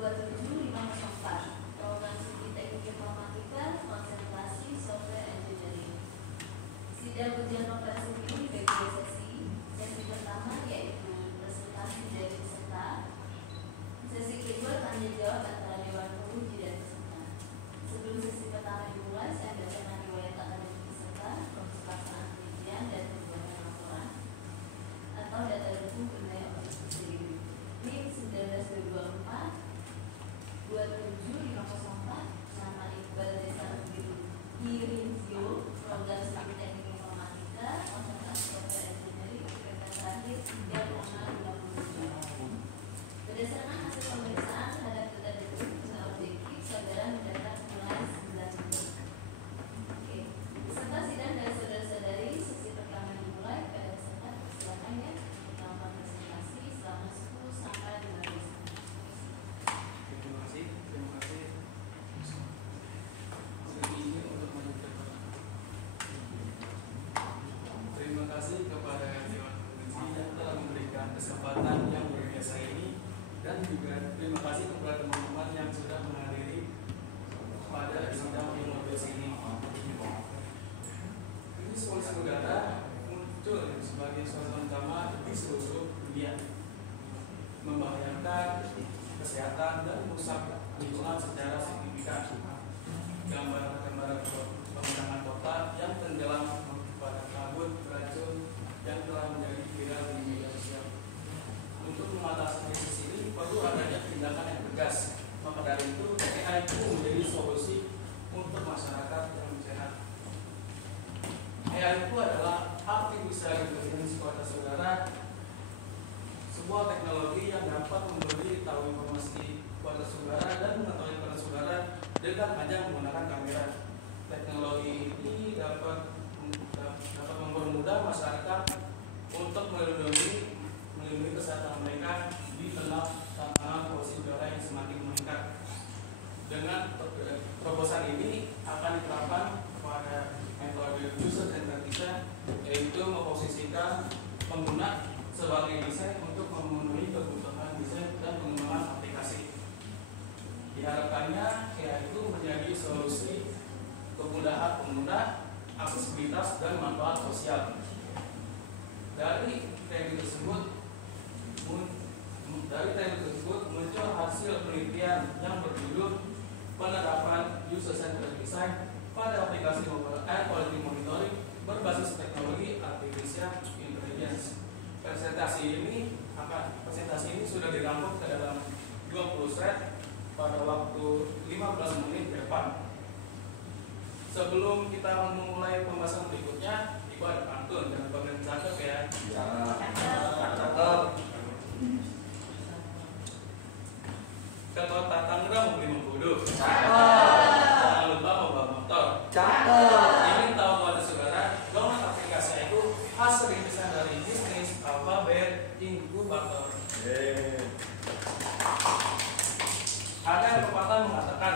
27504 Program Studi Teknik Informatika Konsentrasi Software Engineering. Sidang ujian komprehensif ini dibagi dua sesi. Sesi pertama yaitu presentasi dari peserta. Sesi kedua tanya jawab antara Dewan Penguji dan peserta. Sebelum sesi pertama dimulai, saya bacakan riwayat akademik peserta, pelaksanaan penelitian dan pembuatan laporan atau data dukung penilaian objektif studi. NIM 1924 27504 nama Iqbal Desa Irinzio, Program Studi Teknik Informatika Konsentrasi Software Engineering, IPK terakhir 3,57. Berdasarkan hasil pemeriksaan terhadap data dukung dengan objektif, saudara mendapat nilai 9. Oke, peserta sidang dan saudara-saudari, sesi pertama dimulai. Pada peserta silakan ya melakukan presentasi selama 10 sampai 15 menit. Terima kasih kepada Dewan Penguji yang telah memberikan kesempatan yang luar biasa ini, dan juga terima kasih kepada teman-teman yang sudah menghadiri pada sidang yang luar biasa ini. Ini polusi udara muncul sebagai suatu utama di seluruh dunia, membahayakan kesehatan dan merusak lingkungan secara signifikan. Gambar-gambar pemandangan kota yang tenggelam pada kabut beracun yang telah menjadi viral di media sosial. Untuk mengatasi krisis ini perlu adanya tindakan yang tegas. Maka dari itu AI itu menjadi solusi untuk masyarakat yang sehat. AI itu adalah artificial intelligence kepada saudara, sebuah teknologi yang dapat memberi tahu informasi kepada saudara dan mengetahui kepada saudara dengan hanya menggunakan kamera. Teknologi ini dapat mempermudah masyarakat untuk melindungi kesehatan mereka di tengah tantangan polusi udara yang semakin meningkat. Dengan terobosan ini akan diterapkan pada metode user centered design, yaitu memposisikan pengguna sebagai desain untuk memenuhi kebutuhan desain dan pengembangan aplikasi. Diharapkannya yaitu menjadi solusi kemudahan pengguna, aksesibilitas dan manfaat sosial. Dari teknik tersebut muncul hasil penelitian yang berjudul penerapan user centered design pada aplikasi mobile air quality monitoring berbasis teknologi artificial intelligence. Presentasi ini sudah dirangkum ke dalam 20 slide pada waktu 15 menit ke depan. Sebelum kita memulai pembahasan berikutnya, Ibu ada pantun dan pemerintah cakep ya. Cakep. Ke kota Tangerang mau beli mengkudu. Jangan lupa membawa motor. Ingin tahu pada saudara, download aplikasi itu hasil rintisan dari bisnis Alphabet Incubator. Ada pepatah mengatakan,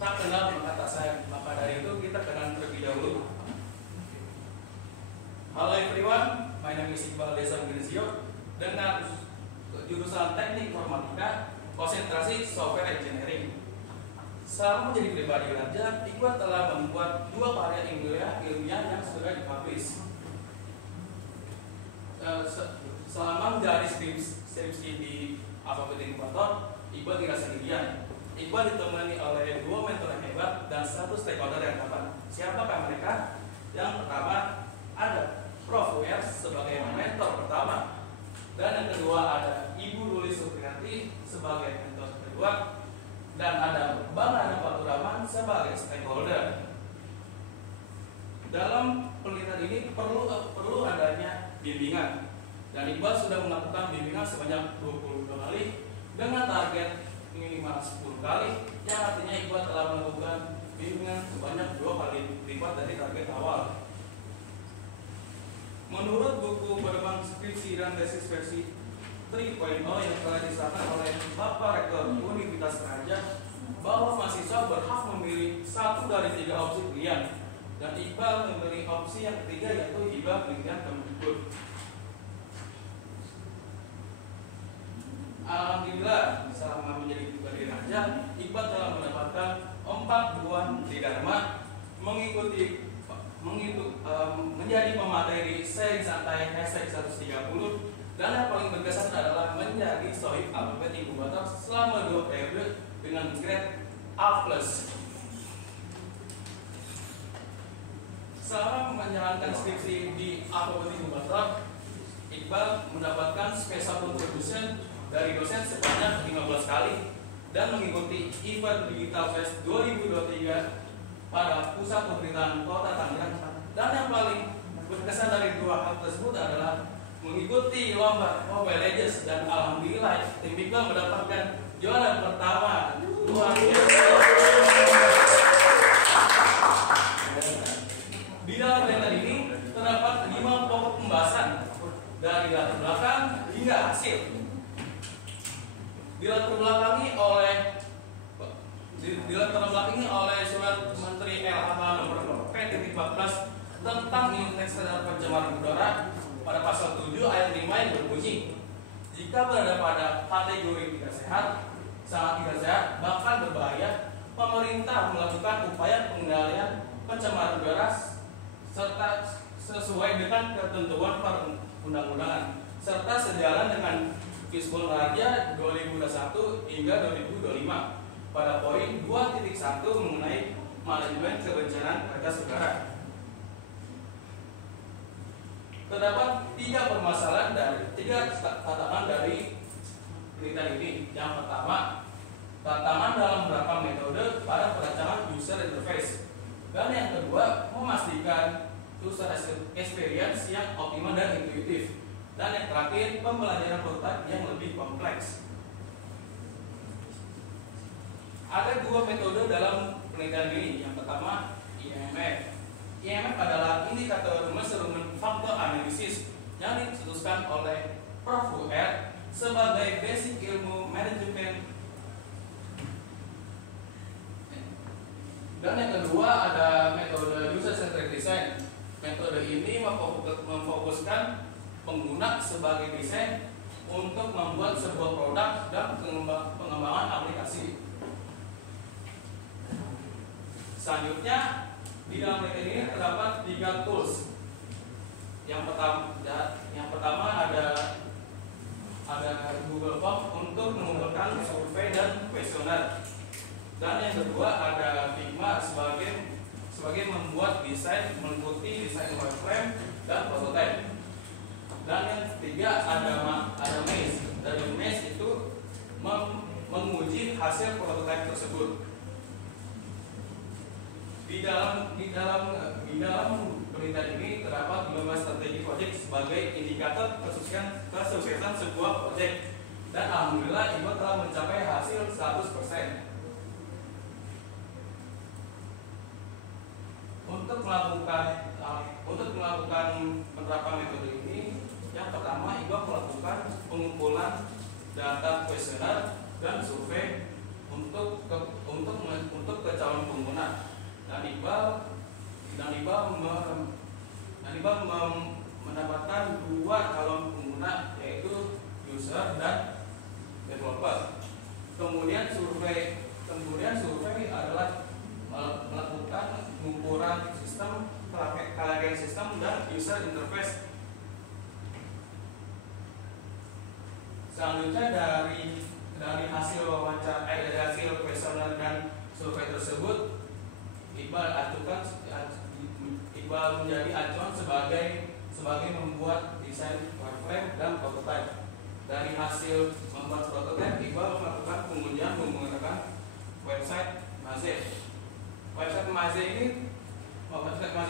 tak kenal maka tak sayang. Maka dari itu kita kenal terlebih dahulu. Halo everyone, my name is Iqbal Desa Irinzio dengan jurusan Teknik Informatika Konsentrasi Software Engineering. Selama menjadi pribadi belajar, Iqbal telah membuat 2 karya ilmiah yang sudah dipublish. Selama menjadi skripsi di Alphabet Incubator, Iqbal tidak sendirian. Iqbal ditemani oleh 2 mentor yang hebat dan 1 stakeholder yang dapat. Siapakah mereka? Yang pertama ada Prof. Wers sebagai mentor pertama, dan yang kedua ada Ibu Ruli Supriyati sebagai mentor kedua, dan ada Bang Adam Faturaman sebagai stakeholder. Dalam penelitian ini perlu adanya bimbingan, dan Iqbal sudah melakukan bimbingan sebanyak 22 kali dengan target minimal 10 kali, yang artinya Iqbal telah melakukan bimbingan sebanyak 2 kali lipat dari target awal. Menurut buku berkembang skripsi dan tesis versi 3.0 yang telah disahkan oleh Bapak Rektor Universitas Raja, bahwa mahasiswa berhak memilih 1 dari 3 opsi pilihan, dan Iqbal memilih opsi yang ketiga, yaitu hibah penelitian Kemdikbud. Alhamdulillah selama menjadi pribadi asisten inkubator selama 2 periode dengan grade A+. Selama menjalankan skripsi di Fakultas Inkubator, Iqbal mendapatkan special contribution dari dosen sebanyak 15 kali dan mengikuti event Digital Fest 2023 pada Pusat Pemerintahan Kota Tangerang. Dan yang paling berkesan dari 2 hal tersebut adalah mengikuti lomba Mobile Legends, dan alhamdulillah tim Iqbal mendapatkan juara pertama. Luar biasa. Di dalam berita ini terdapat 5 pokok pembahasan dari latar belakang hingga hasil. Dilatar belakangi oleh Surat Menteri LHK nomor P.14 tentang indeks standar pencemaran udara pada pasal 7 ayat 5 yang berbunyi, jika berada pada kategori tidak sehat, sangat tidak sehat, bahkan berbahaya, pemerintah melakukan upaya pengendalian pencemaran udara serta sesuai dengan ketentuan perundang-undangan serta sejalan dengan Fisbol Raja 2021 hingga 2025 pada poin 2.1 mengenai manajemen kebencanaan kerja udara. Terdapat 3 permasalahan dari 3 tantangan dari penelitian ini. Yang pertama, tantangan dalam beberapa metode pada perancangan user interface. Dan yang kedua, memastikan user experience yang optimal dan intuitif. Dan yang terakhir, pembelajaran prototipe yang lebih kompleks. Ada 2 metode dalam penelitian ini. Yang pertama, IMF. IMF adalah indikator measurement faktor analisis yang dicetuskan oleh Prof. UR sebagai basic ilmu manajemen. Dan yang kedua ada metode user centered design. Metode ini memfokuskan pengguna sebagai desain untuk membuat sebuah produk dan pengembangan aplikasi. Selanjutnya, di dalam metode ini terdapat 3 tools. Yang pertama ada Google Form untuk mengumpulkan survei dan kuesioner. Dan yang kedua ada Figma sebagai membuat desain meliputi desain wireframe dan prototype. Dan yang ketiga ada Maze. Dari Maze itu menguji hasil prototype tersebut. Di dalam penelitian ini terdapat 15 strategi proyek sebagai indikator kesuksesan sebuah proyek. Dan alhamdulillah Ibu telah mencapai hasil 100%. Untuk melakukan penerapan metode ini, yang pertama Iqbal melakukan pengumpulan data kuesioner dan survei untuk calon pengguna. Dan Iqbal mendapatkan 2 calon pengguna, yaitu user dan developer. Kemudian survei adalah melakukan pengukuran sistem, kelayakan sistem dan user interface. Selanjutnya dari hasil wawancara, dari hasil kuesioner dan survei tersebut, Iqbal menjadi acuan sebagai membuat desain wireframe dan prototype. Dari hasil membuat prototype, Iqbal melakukan pengujian menggunakan website Maze. Website Maze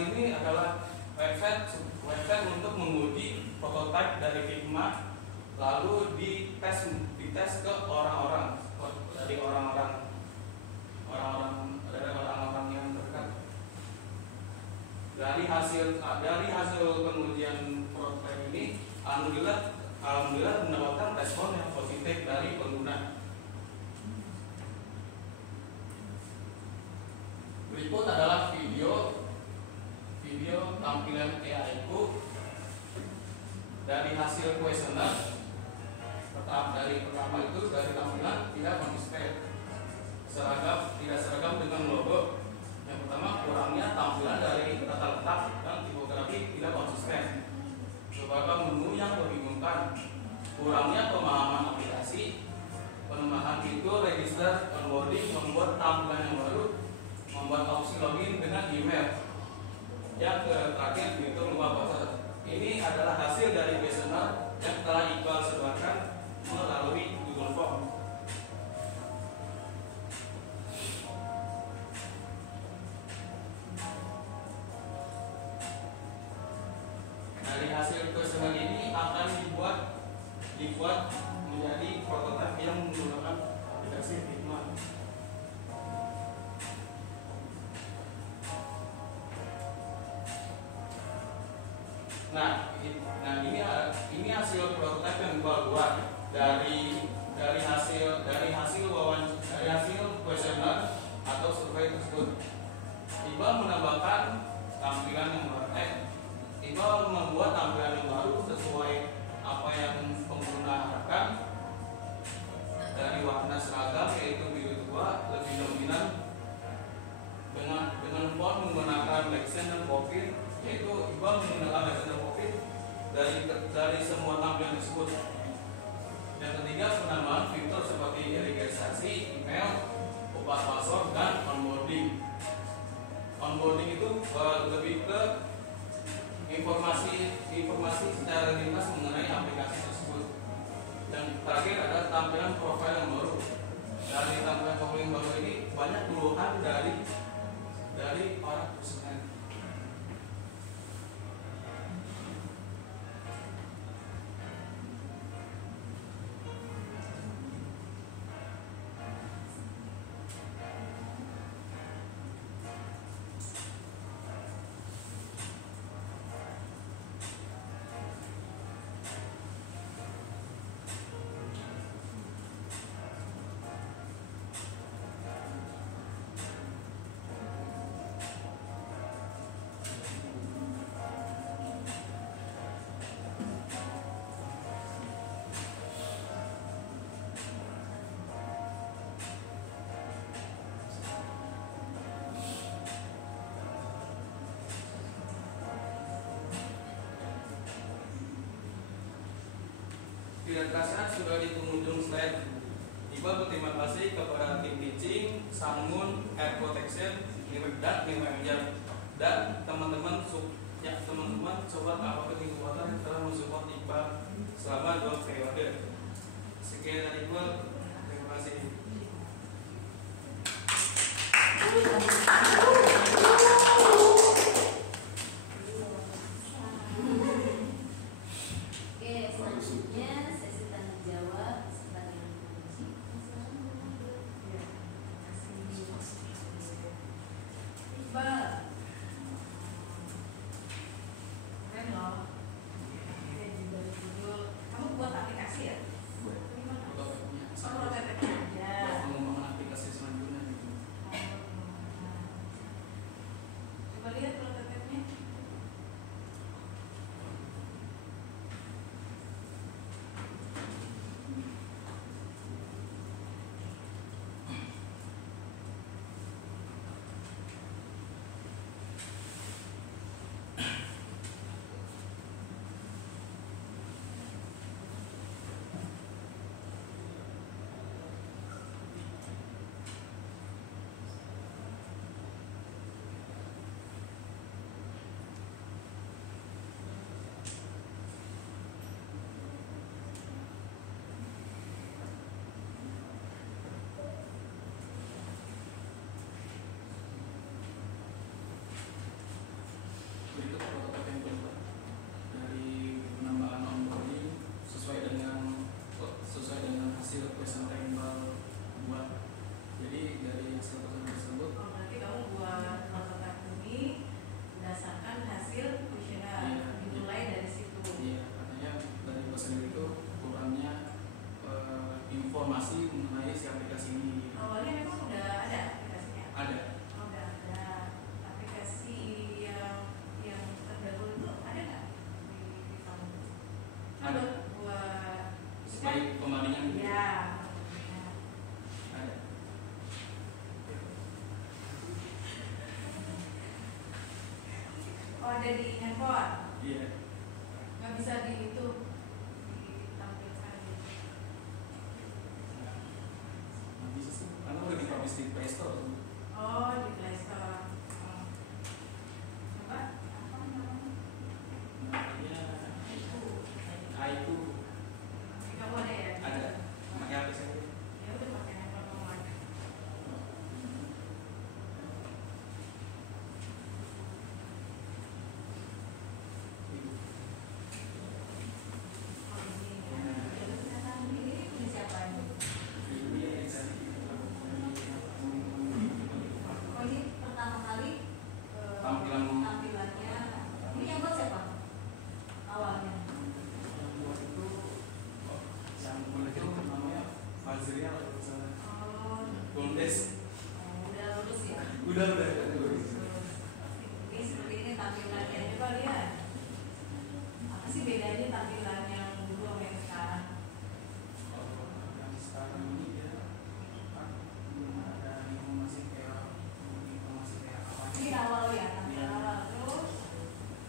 ini adalah website untuk menguji prototype dari Figma, lalu dites ke orang-orang yang terdekat. Dari hasil pengujian prototype ini, alhamdulillah mendapatkan respon yang positif dari pengguna. Berikut adalah video tampilan AI-ku dari hasil kuesioner. Dari tampilan tidak konsisten, tidak seragam dengan logo. Yang pertama, kurangnya tampilan dari tata letak dan tipografi tidak konsisten. Beberapa menu yang membingungkan, kurangnya pemahaman aplikasi, start onboarding, membuat tampilan yang baru, membuat opsi login dengan email. Yang terakhir fitur lupa password. Ini adalah hasil dari questionnaire yang telah Iqbal sebarkan melalui Google Form. Dari hasil questionnaire ini akan dibuat menjadi prototipe yang menggunakan aplikasi Figma. Nah ini hasil prototipe yang Iqbal buat dari hasil questionnaire atau survei tersebut. Iqbal menambahkan tampilan yang baru. Iqbal membuat tampilan yang baru sesuai apa yang pengguna harapkan. Dari warna seragam yaitu biru tua lebih dominan dengan font menggunakan Lexen dan Popin, yaitu Iqbal menggunakan Lexen dan Popin dari semua tampilan tersebut. Yang ketiga, penambahan fitur seperti registrasi, email, ubah password, dan onboarding. Onboarding itu lebih ke informasi secara ringkas mengenai aplikasi tersebut. Yang terakhir ada tampilan profil yang baru. Dari tampilan profil yang baru ini banyak keluhan dari para personel. Tidak terasa sudah di penghujung slide. Iqbal berterima kasih kepada tim teaching, Sangun, Air Protection, dan tim manager, dan teman-teman sobat apa ketingguatan yang telah mensupport Iqbal selama 2 periode. Sekian dari Iqbal, terima kasih. Informasi mengenai si aplikasi ini. Awalnya memang udah ada aplikasinya. Ada. Oh, udah ada aplikasi yang terdahulu itu ada nggak di kamu? Ada. Buat Sebagai pembandingan. Ya. Ada. Oh, ada di handphone. Iya. Nggak bisa di itu ditampilkan. Nggak bisa sih. habis di Play Store. Oh, di Play Store. Oh. Coba apa namanya? Namanya Itu. Aiku. Kamu ada ya? Ada. Pakai HP saya. Ya udah pakai handphone kamu aja. Oh, ini. Ini punya siapa ini? Oh, ini pertama kali Tampilannya ini yang buat siapa? Awalnya. yang itu namanya Fazrial atau misalnya Oh, Gondes. udah lulus ya? Udah. Ini seperti ini tampilannya, coba lihat. Apa sih bedanya tampilan yang dulu sama yang sekarang? Yang sekarang ini dia belum ada informasi kayak apa Ini awal ya, tampilan awal terus.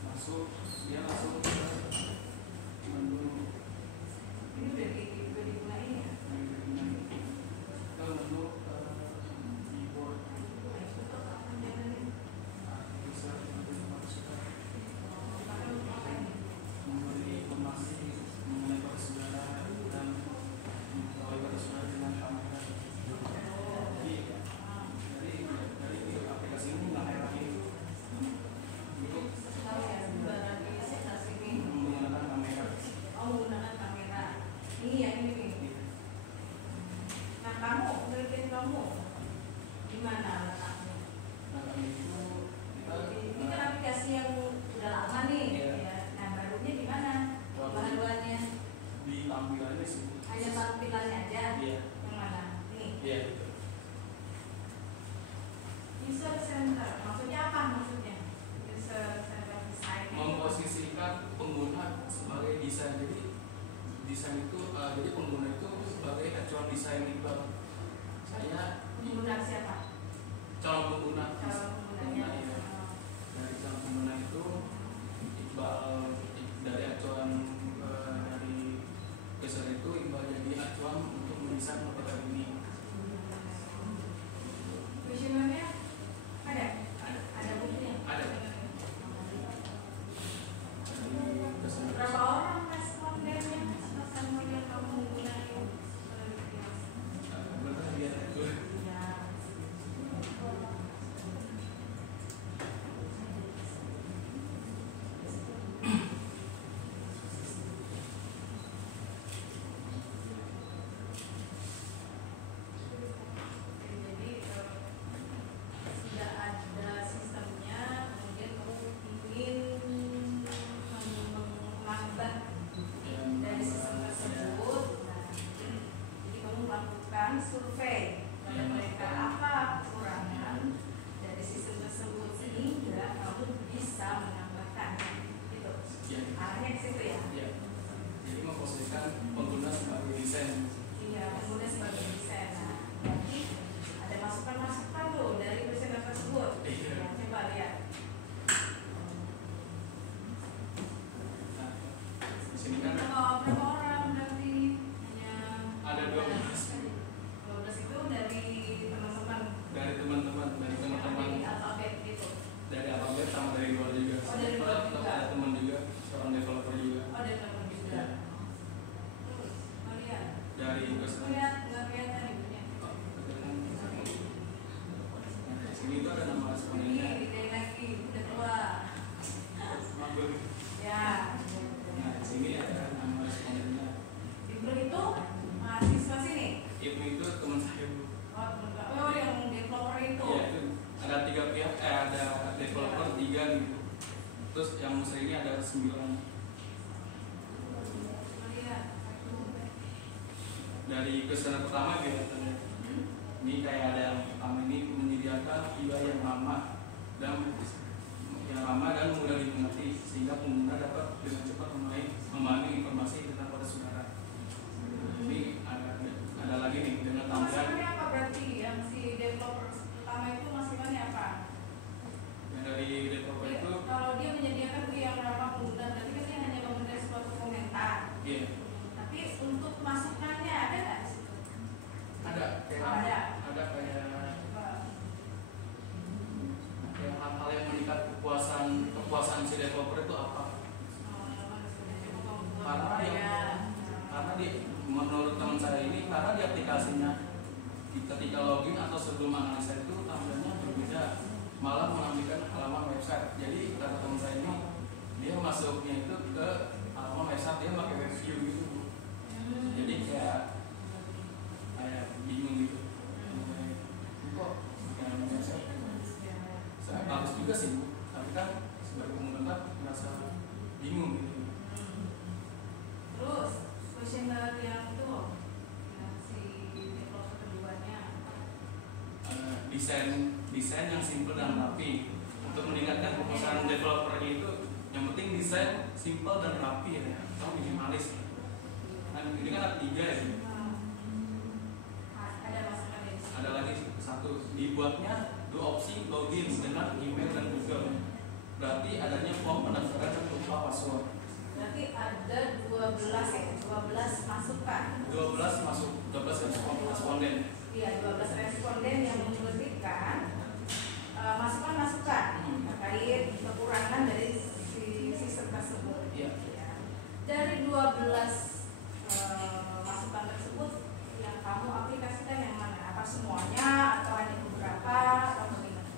masuk dia langsung ke menu Ini udah digunain ya? ke menu keyboard. Nah, itu tuh apa jadinya? Bisa masukkan Pakai untuk apa ini? memberi informasi mengenai saudara dan mengetahui saudara dengan kamera. Jadi dari aplikasi ini nggak lagi untuk Tahu ya, sebenarnya di sekitar sini. menggunakan kamera. Oh, menggunakan kamera. Ini ya, ini nih. Nah, kamu, penelitian kamu di mana letaknya? Nah, kami itu kita Ini kan aplikasi yang udah lama nih. Iya. Ya. Nah, barunya di mana? Bahan-bahannya di tampilannya sih. hanya tampilannya aja. Iya. Yang mana? Nih. Iya. User center. Maksudnya apa maksudnya? User center design. Memposisikan pengguna sebagai desain. Jadi desain itu jadi pengguna itu sebagai acuan desain Iqbal. Saya Pengguna siapa? calon pengguna. Calon penggunanya. Iya. Dari calon pengguna itu Iqbal dari acuan dari user itu Iqbal jadi acuan untuk mendesain aplikasi ini. Visionernya ada? Ada bukunya? Ada. Berapa orang respondennya atas model kamu menggunakan Benar dia itu. ya. Jadi sudah ada sistemnya, kemudian kamu ingin mengembangkan dari sistem tersebut. Nah, jadi kamu melakukan survei pada mereka apa kekurangan dari sistem tersebut sehingga kamu bisa menambahkan gitu. Iya. Arahnya ke situ ya. Iya. Jadi memposisikan pengguna sebagai desain. Iya, kemudian sebagai desain. Nah, berarti ada masukan-masukan tuh dari desainer tersebut. Iya. Nah, coba lihat. Nah, di sini kan Berapa orang berarti hanya ada 12 12 itu dari teman-teman dari teman-teman dari alfabet gitu. dari alfabet sama dari luar juga. Oh, dari luar juga. Ada teman juga, seorang developer juga. Oh, dari teman juga. Iya. Terus, mau lihat. Dari Inggris. Lihat, nggak kelihatan ibunya. Di sini itu ada nama Ini respondennya. didain lagi, udah keluar. Mabel. Ya. Nah, di sini ada nama respondennya. Ibu itu mahasiswa sini. Ibu itu teman saya. Bu. Oh, yang developer itu. Iya, itu ada 3 pihak, ada developer 3 gitu. Terus yang user ini ada 9. Lihat. Dari kesan pertama gitu. Ini kayak ada yang pertama ini menyediakan UI yang lama dan mudah dimengerti sehingga pengguna dapat dengan cepat memahami informasi tentang pada saudara. Ini ada lagi nih dengan tampilan Masukannya apa berarti yang si developer pertama itu masukannya apa? yang dari developer Dia- itu. kalau dia menyediakan yang ramah pengguna berarti kan dia hanya memberikan suatu komentar. Iya, Tapi untuk masukannya ada nggak di situ? ada ketika login atau sebelum analisa itu tampilannya berbeda, malah menampilkan halaman website. Jadi kata teman saya ini, dia masuknya itu ke halaman website, dia pakai web view gitu Bu. Jadi kayak bingung gitu. Kok bukan website? Saya bagus juga sih Bu, tapi kan sebagai pengguna merasa bingung gitu. Terus questionnaire yang itu, yang si developer keduanya, desain yang simple dan rapi. Untuk meningkatkan kepuasan developernya itu, yang penting desain simple dan rapi ya, atau minimalis. Nah ini kan ada 3 ya. ada masukan dari sini. Ada lagi satu, dibuatnya 2 opsi login dengan email dan Google. Berarti adanya form pendaftaran dan lupa password. Berarti ada 12 masukan. 12 responden. Iya, 12 responden yang memberikan masukan-masukan terkait kekurangan dari si sistem tersebut. Iya. Ya. Dari 12 masukan tersebut yang kamu aplikasikan yang mana? Apa semuanya atau hanya beberapa atau bagaimana?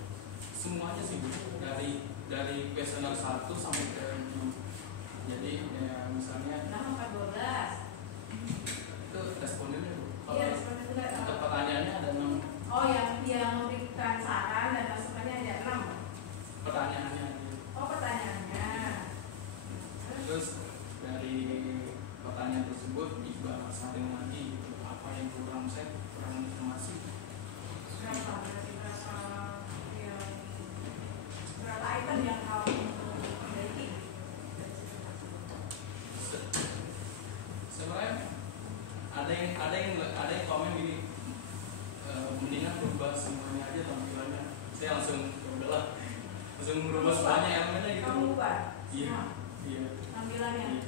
Semuanya sih Bu, dari questionnaire 1 sampai ke 6. Jadi ya misalnya 6 apa 12? itu respondennya Bu. Kalau Iya, responden juga. untuk pertanyaannya ada 6 Oh, yang memberikan saran dan masukannya ada 6. pertanyaannya. Oh, pertanyaannya. Terus dari pertanyaan tersebut dibahasain lagi gitu, apa yang kurang informasi. Berapa item yang kamu perbaiki? Sebenarnya ada yang komen gini, mendingan berubah semuanya aja tampilannya. Saya langsung udahlah, langsung merubah semuanya elemennya gitu. Kamu ubah? Iya. Iya. Tampilannya? Iya.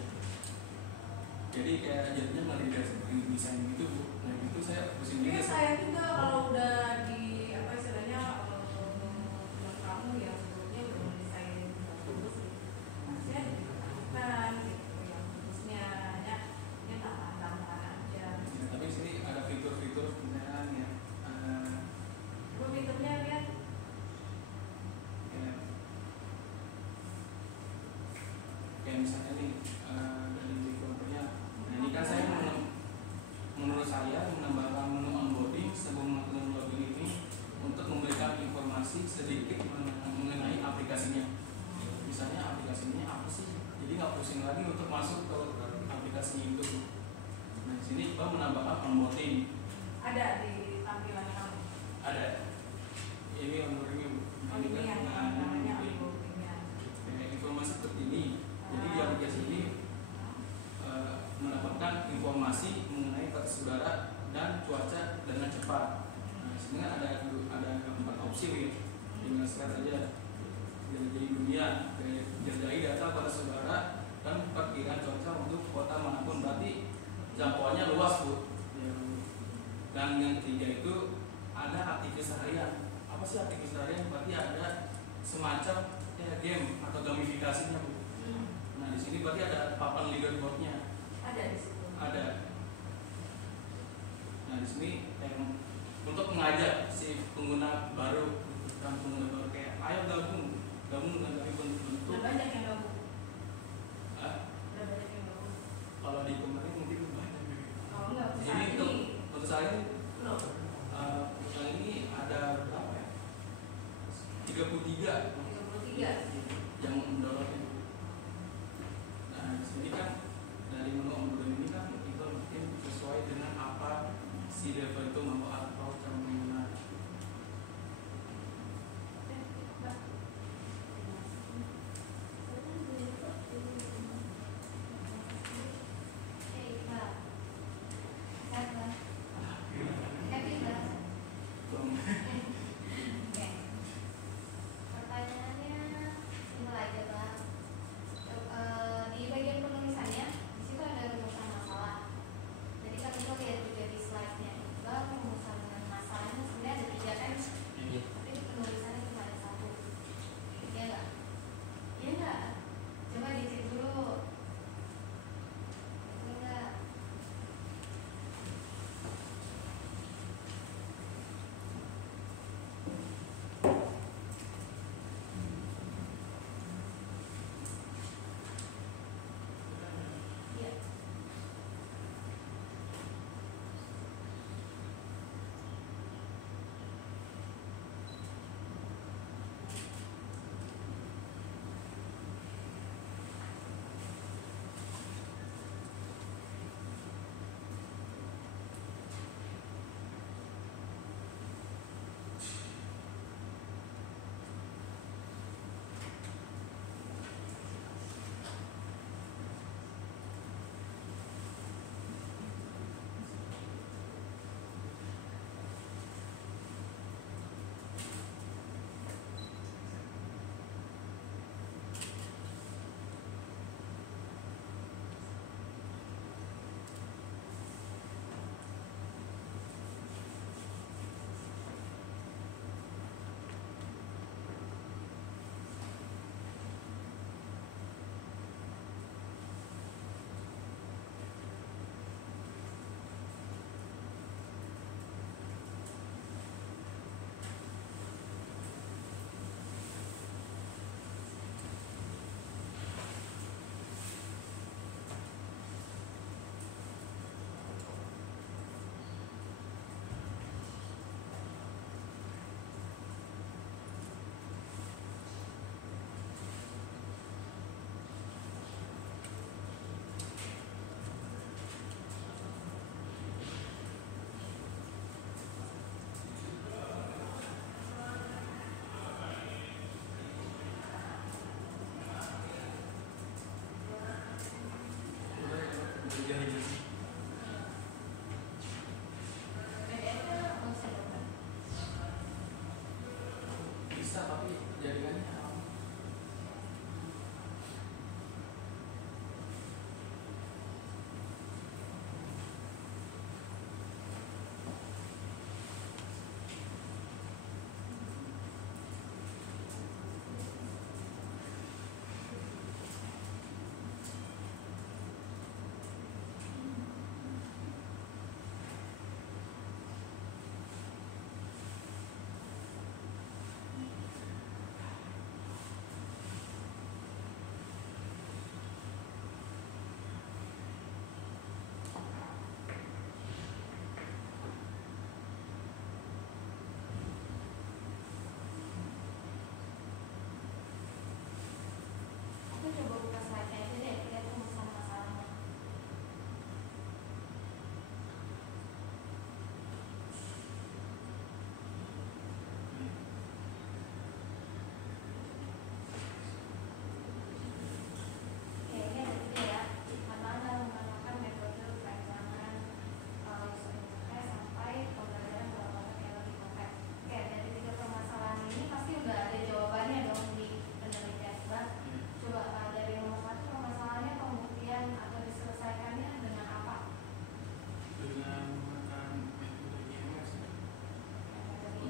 Jadi kayak jadinya malah dari desain gitu Bu. Nah itu saya pusing juga. Iya, saya juga kalau udah di apa istilahnya teman kamu yang sebelumnya udah mendesain bagus, saya ketakutan gitu yang bagusnya ya tambahan aja. Ya, tapi di sini ada fitur-fitur misalnya ya. Coba fiturnya lihat. Kayak misalnya nih dari fiturnya. Nah ini kan saya menurut saya menambahkan menu onboarding sebelum melakukan login ini untuk memberikan informasi sedikit mengenai aplikasinya. Misalnya aplikasinya apa sih? Jadi nggak pusing lagi untuk masuk ke aplikasi itu. Nah di sini kita menambahkan onboarding. Ada di tampilan kamu. Ada. Ini onboarding. Oh, ini yang namanya onboardingnya. Informasi seperti ini. Jadi di aplikasi ini mendapatkan informasi mengenai status udara dan cuaca dengan cepat. Nah, sebenarnya ada 4 opsi nih. Tinggal select aja. Jadi dunia, jelajahi data status udara dan perkiraan cuaca untuk kota manapun. Berarti jangkauannya luas Bu. Dan yang ketiga itu ada aktivitas harian. Apa sih aktivitas harian? Berarti ada semacam game atau gamifikasinya Bu. Nah di sini berarti ada papan leaderboardnya. Ada di situ. Ada. Nah di sini yang untuk mengajak si pengguna baru dan pengguna baru kayak ayo gabung dengan dari bentuk. Udah banyak yang gabung. Ah, Udah banyak yang gabung. kalau di kemarin mungkin banyak. Kalau enggak Di bisa sini ini. untuk saya Belum. yang ini ada berapa ya? 33 yang mendownload itu. Nah di sini kan dari menu onboarding ini kan itu mungkin sesuai dengan apa si developer itu mau atau cara menggunakan. Pertanyaannya simple aja Bang. Di bagian penulisannya di situ ada rumusan masalah. Jadi kan kita lihat juga di slide-nya Bang, rumusan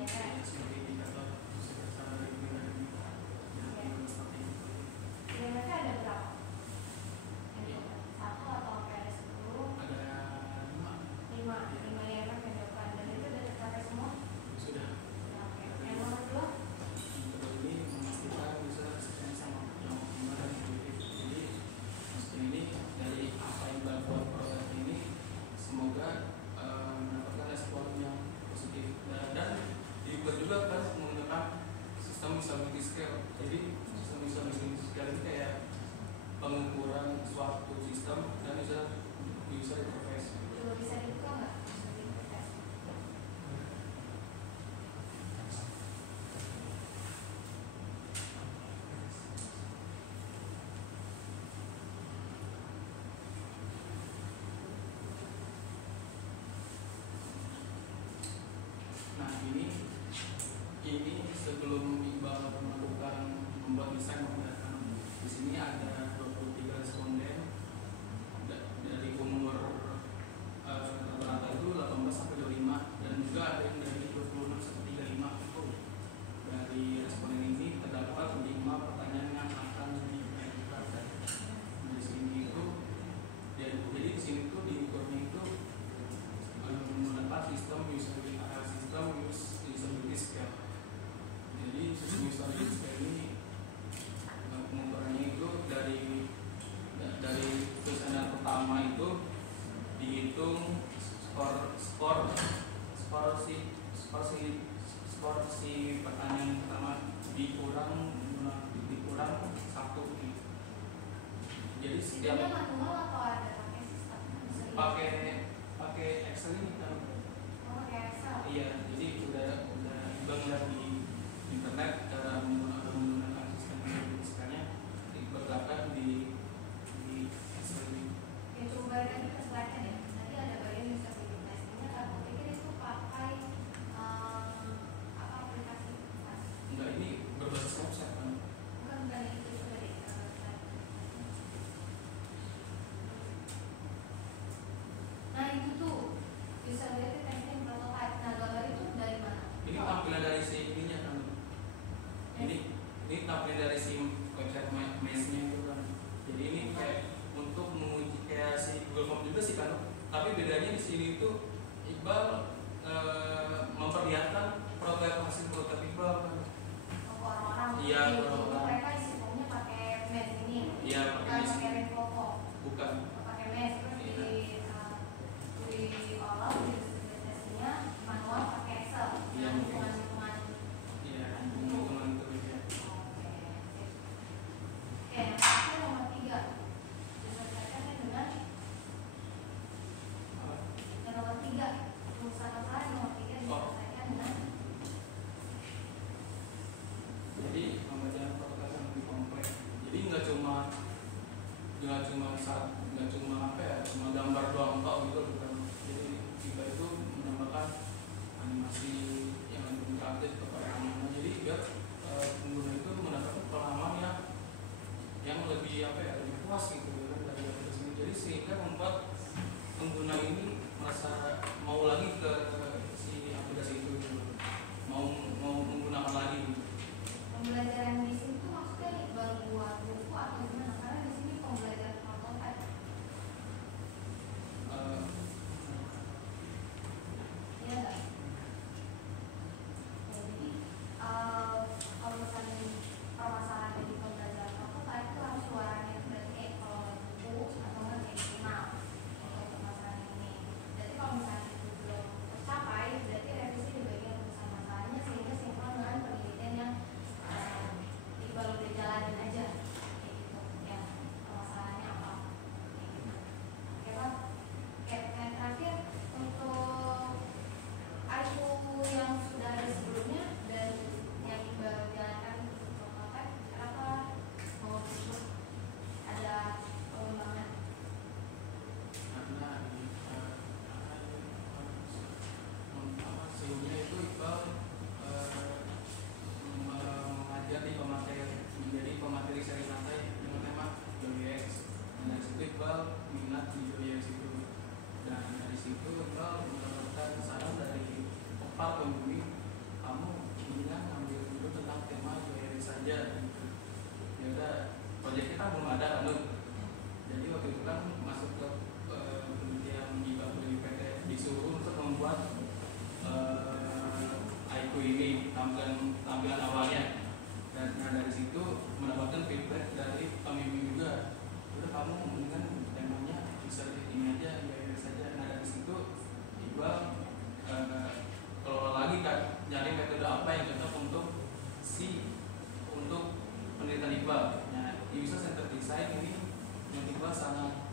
ya. sebagai indikator sebesar dari ini seperti itu. IMF ada berapa? Satu atau sampai ada 10? Ada 5 5 IMF yang dilakukan, dan itu sudah tercapai semua? sudah. Oke. Yang nomor 2? Yang kedua ini memastikan bisa asisten sama yang optimal dan efektif. Jadi meski ini dari apa yang dilakukan produk ini semoga mendapatkan respon yang positif dan diukur juga kan menggunakan sistem usability scale. Jadi sistem usability scale ini kayak pengukuran suatu sistem dan bisa interface. Coba bisa dibuka nggak? Bisa dibuka. Nah ini sebelum Iqbal melakukan membuat desain menggunakan di sini ada 23 responden dari umur rata-rata itu 18 sampai 25 dan juga ada yang dari 26 sampai 35 itu. Dari responden ini terdapat 5 pertanyaan yang akan diajukan di sini itu. Jadi di sini tuh diukurnya itu menggunakan sistem usability scale. Jadi sistem usability scale ini pengukurannya itu dari tulisan pertama itu dihitung skor si pertanyaan pertama dikurang 1. Jadi setiap Ini manual atau ada pakai sistem? pakai Excel ini kan. Oh, pakai Excel. Iya, jadi udah lihat di internet cara menggunakan sistem fisikanya diperlakukan di Excel ini. Ya coba balik lagi ke slide-nya deh. Tadi ada bagian usability testing-nya, aku pikir itu pakai aplikasi? Enggak, ini berbasis website kan. Bukan itu, coba deh. Nah itu tuh usability testing prototype. Nah gambar itu dari mana? Ini tampilan dari si ininya kan. Ini tampilan dari si website mesnya itu kan. Jadi ini kayak untuk menguji kayak si Google Form juga sih kan. Tapi bedanya di sini itu Iqbal memperlihatkan hasil prototipe Iqbal kan. Orang-orang Iya, itu orang-orang. mereka isi formnya pakai mes ini, Iya, bukan pakai pakai Revoco, bukan. pakai mes. Terus diolah usability-nya manual pakai Excel, Iya, dengan pakai hitungan-hitungan. Iya, hitungan itu ya. Oke, sip. Oke, yang terakhir nomor 3 diselesaikan dengan yang nomor 3 urusan apa nomor 3 diselesaikan dengan Jadi pembacaan protokol yang lebih kompleks. Jadi nggak cuma apa ya, cuma gambar doang gitu bukan. Jadi kita itu menambahkan animasi yang lebih interaktif kepada pengguna. Jadi biar pengguna itu mendapatkan pengalaman yang lebih lebih puas gitu kan dari aplikasi ini. Jadi sehingga membuat pengguna ini merasa mau lagi ke si aplikasi itu gitu. Mau menggunakan lagi gitu. pembelajaran di sini tuh maksudnya baru buat buku atau gimana? Karena di sini pembelajaran prototype. Iya nggak? Ya, jadi kalau misalnya permasalahan di pembelajaran prototype itu harus suaranya itu berarti kalau buku atau nggak kayak jurnal untuk permasalahan ini. Jadi kalau misalnya itu belum tercapai, berarti revisi di bagian urusan masalahnya sehingga sinkron dengan penelitian yang Iqbal udah jalanin aja kayak gitu, ya permasalahannya apa kayak gitu. Oke Pak, yang terakhir untuk IQ yang sudah ada sebelumnya dan yang Iqbal jalankan untuk prototype, kenapa mau disebut ada pengembangan? Karena sebelumnya itu Iqbal mengajar di menjadi pemateri seri santai dengan tema UX. Dan dari situ Iqbal minat di UX itu. Dan dari situ Iqbal mendapatkan saran dari Pak pembimbing, kamu pertama ya saja gitu. Ya udah, proyek kita belum ada kan, jadi waktu itu kan masuk ke penelitian IPA PT disuruh untuk membuat IQ ini tampilan awalnya, dan dari situ mendapatkan feedback dari pembimbing juga. Udah kamu mendingan temanya bisa ini aja, ya saja. Nah dari situ Iqbal kalau lagi kan nyari metode apa yang cocok untuk penelitian Iqbal. Nah, di Visual Center Design ini yang Iqbal sangat